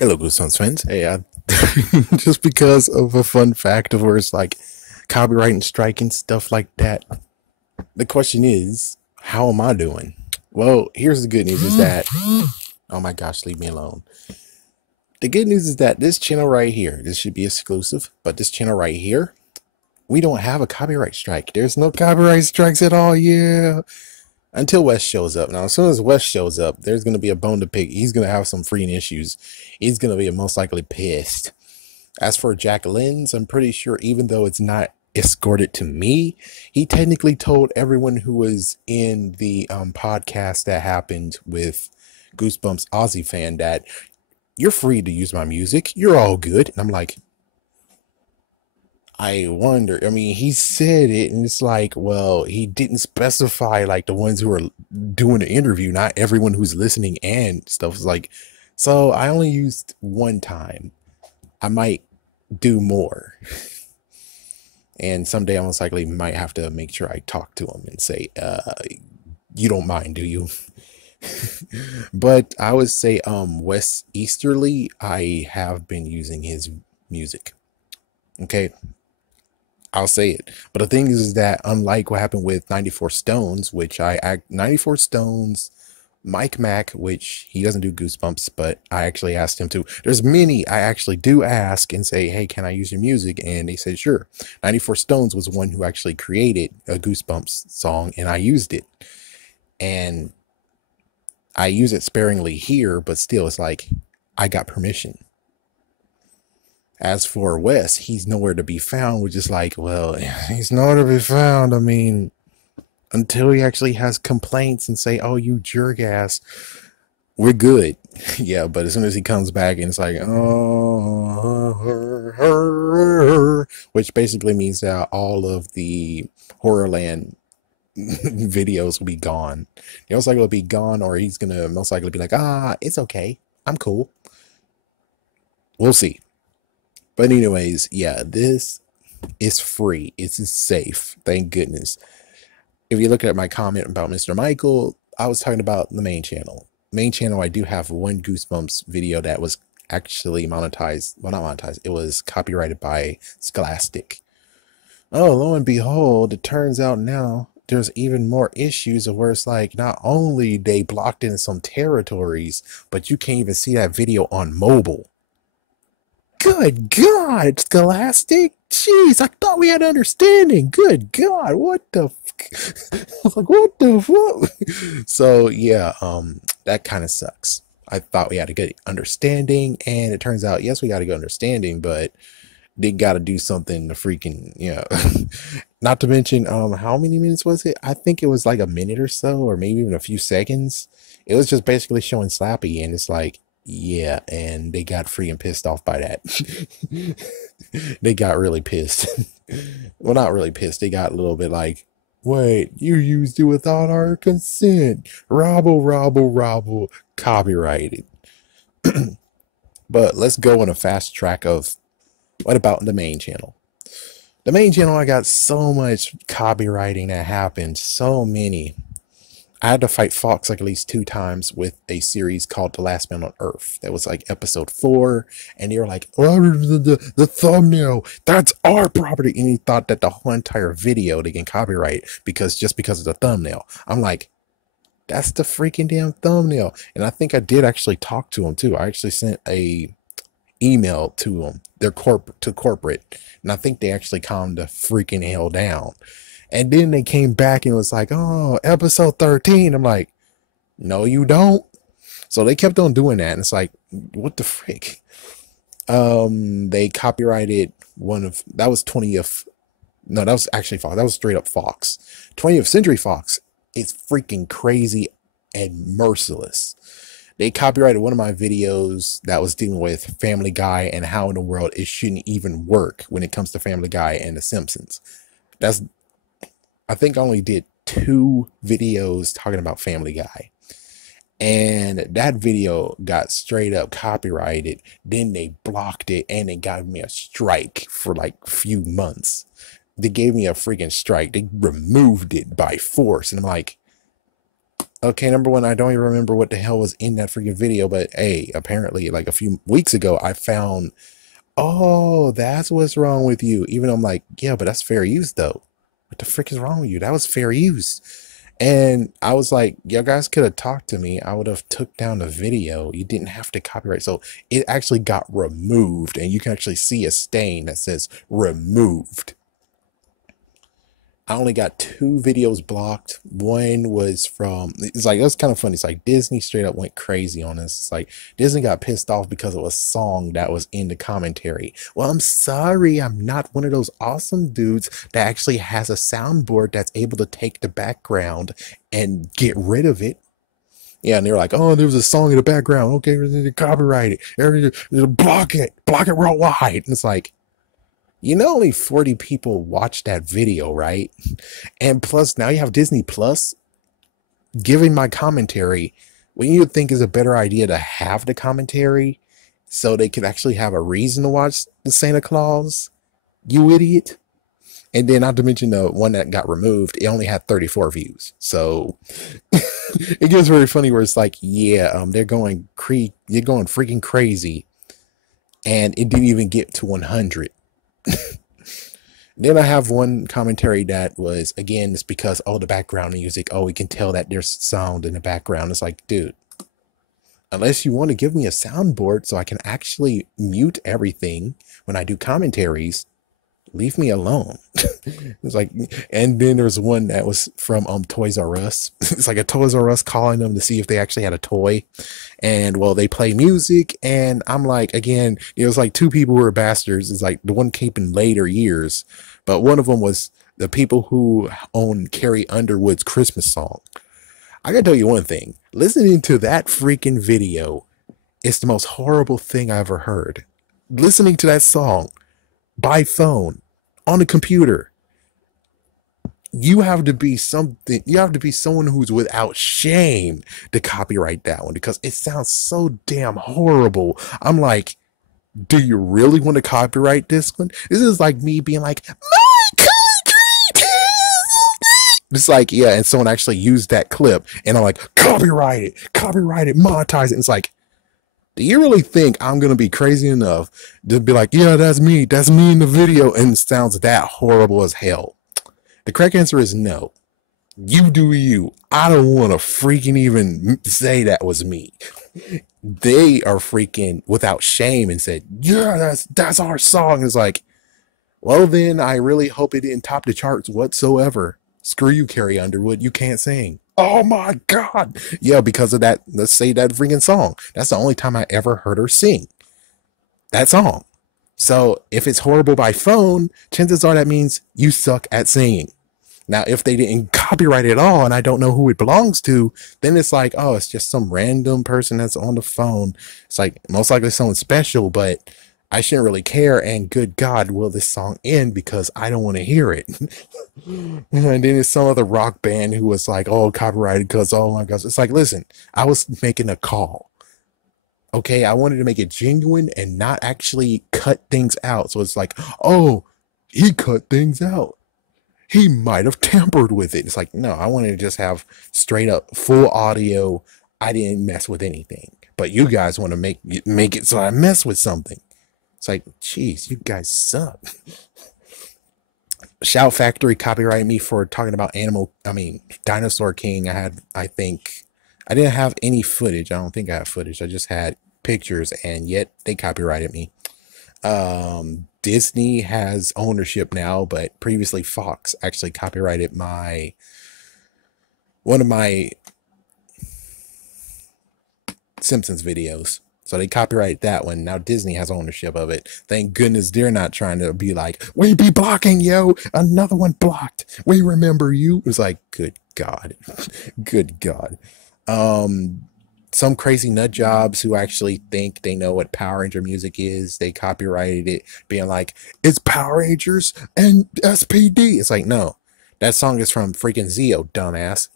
Hello, Goosebumps fans. Hey, just because of a fun fact of where it's like copyright and strike and stuff like that. The question is, how am I doing? Well, here's the good news is that, oh my gosh, leave me alone. The good news is that this channel right here, this should be exclusive, but this channel right here, we don't have a copyright strike. There's no copyright strikes at all. Yeah. Until Wes shows up. Now, as soon as Wes shows up, there's going to be a bone to pick. He's going to have some freaking issues. He's going to be most likely pissed. As for Jack Lenz, I'm pretty sure even though it's not escorted to me, he technically told everyone who was in the podcast that happened with Goosebumps Aussie fan that you're free to use my music. You're all good. And I'm like, I wonder, I mean, he said it and it's like, well, he didn't specify like the ones who are doing the interview, not everyone who's listening and stuff. It's like, so I only used one time. I might do more. And someday I most likely might have to make sure I talk to him and say, you don't mind, do you? But I would say Wes Easterly, I have been using his music. Okay. I'll say it. But the thing is that unlike what happened with 94 Stones, which 94 Stones, Mike Mack, which he doesn't do Goosebumps, but I actually asked him to. There's many I actually do ask and say, hey, can I use your music? And they said, sure. 94 Stones was one who actually created a Goosebumps song and I used it. And I use it sparingly here, but still it's like I got permission. As for Wes, he's nowhere to be found, which is like, well, he's nowhere to be found. I mean, until he actually has complaints and say, oh, you jerk ass, we're good. Yeah, but as soon as he comes back and it's like, oh, which basically means that all of the Horrorland videos will be gone. They're most likely will be gone, or he's gonna most likely be like, it's okay. I'm cool. We'll see. But anyways, yeah, this is free. It's safe. Thank goodness. If you look at my comment about Mr. Michael, I was talking about the main channel. Main channel, I do have one Goosebumps video that was actually monetized. Well, not monetized. It was copyrighted by Scholastic. Oh, lo and behold, it turns out now there's even more issues of where it's like not only they blocked in some territories, but you can't even see that video on mobile. Good God, Scholastic. Jeez, I thought we had understanding. Good God, what the I was like, what the fuck? So yeah, that kind of sucks. I thought we had a good understanding, and it turns out, yes, we got a good understanding, but they got to do something to freaking, not to mention, how many minutes was it? I think it was like a minute or so, or maybe even a few seconds. It was just basically showing Slappy, and it's like, yeah, and they got freaking pissed off by that. They got really pissed. Well, not really pissed. They got a little bit like, wait, you used it without our consent. Robble, copyrighted. But let's go on a fast track of what about the main channel? The main channel, I got so much copywriting that happened. So many. I had to fight Fox like at least 2 times with a series called The Last Man on Earth. That was like episode 4. And they were like, oh, the thumbnail, that's our property. And he thought that the whole entire video they can copyright because of the thumbnail. I'm like, that's the freaking damn thumbnail. And I think I did actually talk to him too. I actually sent a email to them, their corporate. And I think they actually calmed the freaking hell down. And then they came back and was like, oh, episode 13. I'm like, no, you don't. So they kept on doing that. And it's like, what the frick? They copyrighted that was 20th. No, that was actually Fox. That was straight up Fox. 20th Century Fox is freaking crazy and merciless. They copyrighted one of my videos that was dealing with Family Guy and how in the world it shouldn't even work when it comes to Family Guy and The Simpsons. I think I only did 2 videos talking about Family Guy. And that video got straight up copyrighted. Then they blocked it and they got me a strike for like a few months. They gave me a freaking strike. They removed it by force. And I'm like, Okay, number one, I don't even remember what the hell was in that freaking video, but hey, apparently, like a few weeks ago, I found, oh, that's what's wrong with you. Even though I'm like, yeah, but that's fair use though. What the frick is wrong with you? That was fair use. And I was like, you guys could have talked to me. I would have took down the video. You didn't have to copyright. So it actually got removed, and you can actually see a stain that says removed. I only got two videos blocked. One was from, it's like, that's kind of funny. It's like Disney straight up went crazy on this. It's like Disney got pissed off because of a song that was in the commentary. Well, I'm sorry, I'm not one of those awesome dudes that actually has a soundboard that's able to take the background and get rid of it. Yeah, and they were like, oh, there was a song in the background. Okay, we're going to copyright it. Block it worldwide. And it's like, only 40 people watched that video, right? And plus, now you have Disney Plus giving my commentary. What you would think is a better idea to have the commentary so they could actually have a reason to watch the Santa Claus, you idiot. And then not to mention the one that got removed, it only had 34 views. So it gets very funny where it's like, yeah, you're going freaking crazy. And it didn't even get to 100. Then I have one commentary that was, again, it's because, oh, the background music, oh, we can tell that there's sound in the background. It's like, dude, unless you want to give me a soundboard so I can actually mute everything when I do commentaries, leave me alone. It's like, and then there's one that was from Toys R Us. It's like a Toys R Us calling them to see if they actually had a toy. And well, they play music, and I'm like, again, it was like two people who were bastards. It's like the one came in later years, but one of them was the people who own Carrie Underwood's Christmas song. I gotta tell you one thing, listening to that freaking video is the most horrible thing I ever heard. Listening to that song by phone on the computer, you have to be someone who's without shame to copyright that one, because it sounds so damn horrible. I'm like, do you really want to copyright this one? This is like me being like, my country. It's like, yeah, and someone actually used that clip, and I'm like, copyright it, monetize it. And it's like, do you really think I'm going to be crazy enough to be like, yeah, that's me in the video, and it sounds that horrible as hell? The correct answer is no. You do you. I don't want to freaking even say that was me. They are freaking without shame and said, yeah, that's our song. It's like, well, then I really hope it didn't top the charts whatsoever. Screw you, Carrie Underwood. You can't sing. Oh my God. Yeah, because of that, let's say that freaking song. That's the only time I ever heard her sing that song. So if it's horrible by phone, chances are that means you suck at singing. Now, if they didn't copyright it at all and I don't know who it belongs to, then it's like, oh, it's just some random person that's on the phone. It's like most likely someone special, but I shouldn't really care. And good God, will this song end because I don't want to hear it. And then it's some other rock band who was like, oh, copyrighted because, oh my gosh. It's like, listen, I was making a call. Okay, I wanted to make it genuine and not actually cut things out. So it's like, oh, he cut things out. He might have tampered with it. It's like, no, I wanted to just have straight up full audio. I didn't mess with anything. But you guys want to make it so I mess with something. It's like, geez, you guys suck. Shout Factory copyrighted me for talking about Dinosaur King. I didn't have any footage. I don't think I have footage. I just had pictures, and yet they copyrighted me. Disney has ownership now, but previously Fox actually copyrighted one of my Simpsons videos. So they copyrighted that one. Now Disney has ownership of it. Thank goodness they're not trying to be like, we be blocking, yo. Another one blocked. We remember you. It's like, good God. Good God. Some crazy nut jobs who actually think they know what Power Ranger music is, they copyrighted it, being like, it's Power Rangers and SPD. It's like, no, that song is from freaking Zeo, dumbass.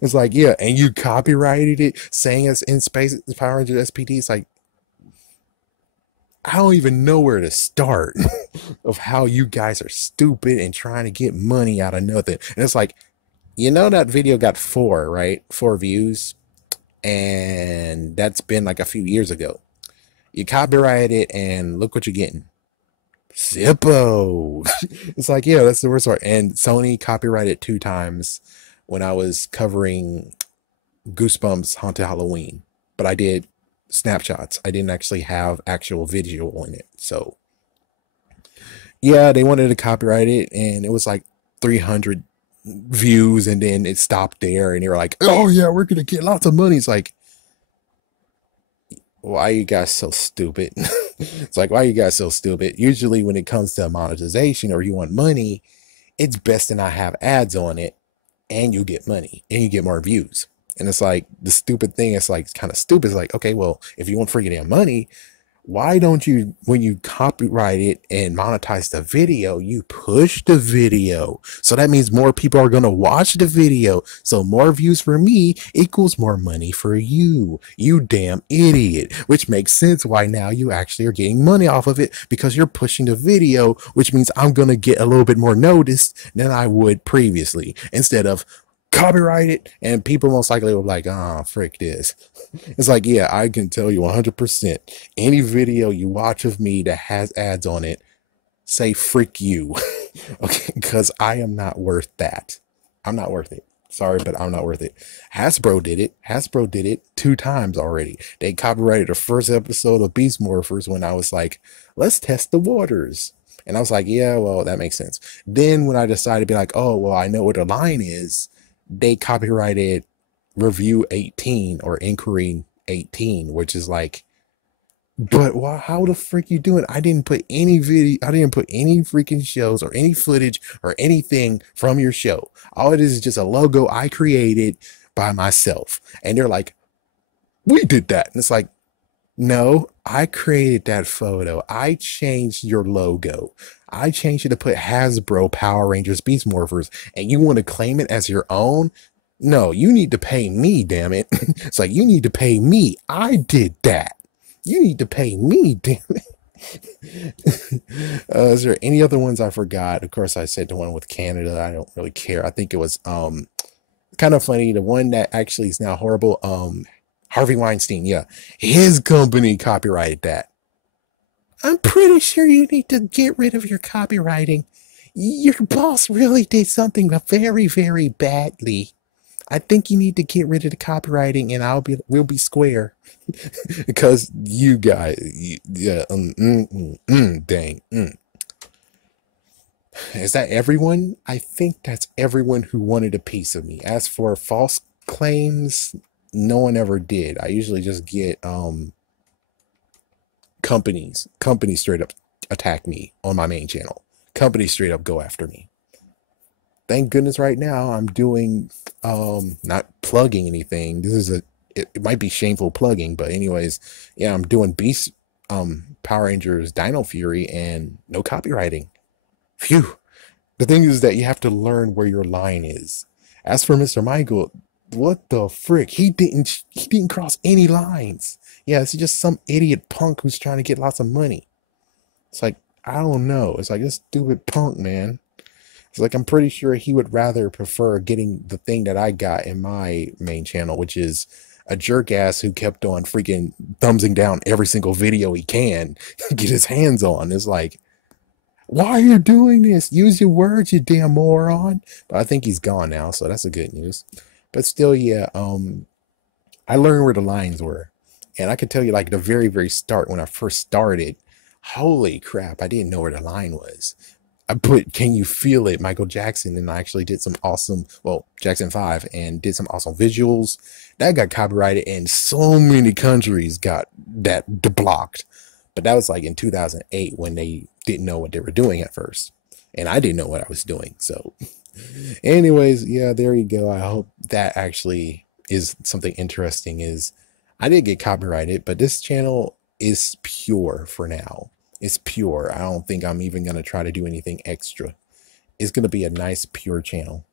It's like, yeah, and you copyrighted it, saying it's in space, it's Power Rangers SPD. It's like, I don't even know where to start of how you guys are stupid and trying to get money out of nothing. And it's like, You know that video got four, right? 4 views, and that's been like a few years ago. You copyright it, and look what you're getting. Zippo. It's like, yeah, that's the worst part. And Sony copyrighted 2 times when I was covering Goosebumps Haunted Halloween, but I did snapshots. I didn't actually have actual visual in it. So yeah, they wanted to copyright it, and it was like 300 views, and then it stopped there, and they were like, "Oh yeah, we're gonna get lots of money." It's like, why are you guys so stupid? It's like, why are you guys so stupid? Usually, when it comes to monetization or you want money, it's best to not have ads on it, and you get money and you get more views. And it's like the stupid thing. It's like kind of stupid. It's like, okay, well, if you want freaking damn money, why don't you, when you copyright it and monetize the video, you push the video? So that means more people are going to watch the video. So more views for me equals more money for you. You damn idiot. Which makes sense why now you actually are getting money off of it, because you're pushing the video, which means I'm going to get a little bit more noticed than I would previously, instead of copyright it, and people most likely will be like, oh, frick this. It's like, yeah, I can tell you 100%. Any video you watch of me that has ads on it, say frick you. Okay, because I am not worth that. I'm not worth it. Sorry, but I'm not worth it. Hasbro did it. Hasbro did it 2 times already. They copyrighted the first episode of Beast Morphers when I was like, let's test the waters. And I was like, yeah, well, that makes sense. Then when I decided to be like, oh, well, I know what the line is, they copyrighted Review 18 or Inquiry 18, which is like, but why, how the frick you doing? I didn't put any video, I didn't put any freaking shows or any footage or anything from your show. All it is just a logo I created by myself. And they're like, we did that. And it's like, no, I created that photo. I changed your logo. I changed it to put Hasbro Power Rangers Beast Morphers, and you want to claim it as your own? No, you need to pay me, damn it. It's like, you need to pay me. I did that. You need to pay me, damn it. Is there any other ones I forgot? Of course, I said the one with Canada. I don't really care. I think it was kind of funny. The one that actually is now horrible. Harvey Weinstein, yeah, his company copyrighted that. I'm pretty sure you need to get rid of your copywriting. Your boss really did something very, very badly. I think you need to get rid of the copywriting, and we'll be square. Because you guys, yeah, dang. Is that everyone? I think that's everyone who wanted a piece of me. As for false claims, no one ever did. I usually just get companies straight up attack me on my main channel. Companies straight up go after me. Thank goodness right now I'm doing not plugging anything. This is it might be shameful plugging, but anyways, yeah, I'm doing Beast Power Rangers Dino Fury and no copywriting. Phew. The thing is that you have to learn where your line is. As for Mr. Michael, what the frick? He didn't cross any lines. Yeah, it's just some idiot punk who's trying to get lots of money. It's like, I don't know. It's like, this stupid punk, man. It's like, I'm pretty sure he would rather prefer getting the thing that I got in my main channel, which is a jerk ass who kept on freaking thumbsing down every single video he can get his hands on. It's like, why are you doing this? Use your words, you damn moron. But I think he's gone now, so that's a good news. But still, yeah, I learned where the lines were. And I could tell you, like, the very, very start, when I first started, holy crap, I didn't know where the line was. I put Can You Feel It, Michael Jackson, and I actually did some awesome, well, Jackson 5, and did some awesome visuals. That got copyrighted, and so many countries got that blocked. But that was like in 2008 when they didn't know what they were doing at first. And I didn't know what I was doing. So anyways, yeah, there you go. I hope that actually is something interesting. Is I did get copyrighted, but this channel is pure for now. It's pure. I don't think I'm even going to try to do anything extra. It's going to be a nice, pure channel.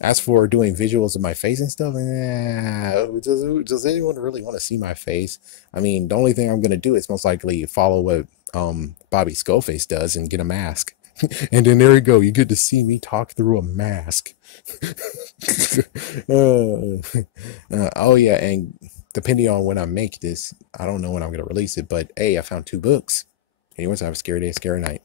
As for doing visuals of my face and stuff, does anyone really want to see my face? I mean, the only thing I'm going to do is most likely follow what Bobby Skullface does and get a mask. And then there you go. You get to see me talk through a mask. uh, oh yeah, and depending on when I make this, I don't know when I'm gonna release it. But hey, I found 2 books. Anyways, have a scary day, scary night.